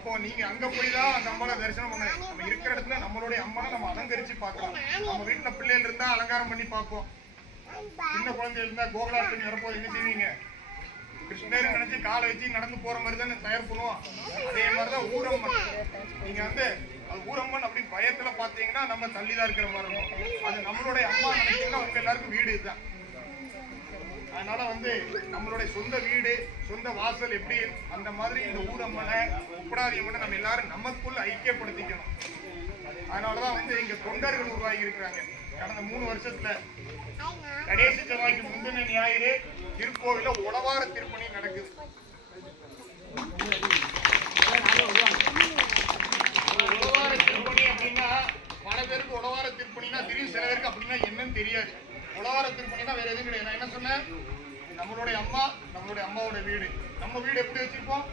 அப்போ நீங்க அங்க போய் தான் அந்த அம்மனை தரிசனம் பண்ண. நம்ம இருக்கிற இடத்துல நம்மளுடைய அம்மனை நம்ம அலங்கரிச்சு பார்க்கலாம். நம்ம வீட்டுல பிள்ளைகள் இருந்தா அலங்காரம் பண்ணி பார்ப்போம். சின்ன குழந்தைகள் இருந்தா கோகுலாஷ்டமி வரப்போ என்ன செய்வீங்க? கிருஷ்ணர் நினைச்சு காலை வச்சு நடந்து போற மாதிரி தானே தயார் பண்ணுவோம். அதே மாதிரிதான் ஊரம்மன். நீங்க அது ஊரம்மன் அப்படி பயத்துல பாத்தீங்கன்னா நம்ம தள்ளிதான் இருக்கிற மாதிரி இருக்கும். அது நம்மளுடைய அம்மா நினைச்சீங்கன்னா உங்க எல்லாருக்கும் வீடு இதுதான். அதனால நம்மளுடைய சொந்த வீடு சொந்த வாசல் எப்படி அந்த மாதிரி இந்த ஊரம்மனை உப்படாதியம்மனை நம்ம எல்லாரும் நமக்குள்ள ஐக்கியப்படுத்திக்கணும். அதனாலதான் இங்க தொண்டர்கள் உருவாகி இருக்கிறாங்க. கடந்த 3 வருஷத்துல கடைசி செவ்வாய்க்கு முந்தின ஞாயிறு திருக்கோவில உழவார திருப்பணி நடக்குது. உழவார திருப்பணி அப்படின்னா பல பேருக்கு உழவார திருப்பணினா தெரியும், சில பேருக்கு அப்படின்னா என்னன்னு தெரியாது. உழவார திருப்பணினா வேற எதுவும் கிடையாது. நான் என்ன சொன்னேன்? நம்மளுடைய அம்மா, நம்மளுடைய அம்மாவோட வீடு, நம்ம வீடு எப்படி வச்சிருப்போம்?